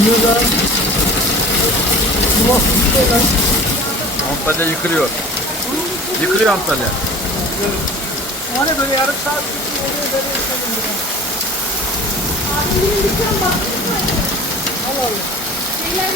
Yiyor da. Bu nasıl bir şey lan? Antalya yıkılıyor. Yıkılıyor Antalya. Hani böyle yarım saat sürüyor, oraya böyle istedim ya. Abi benim dükkan baktın mı? Allah Allah. Şeyler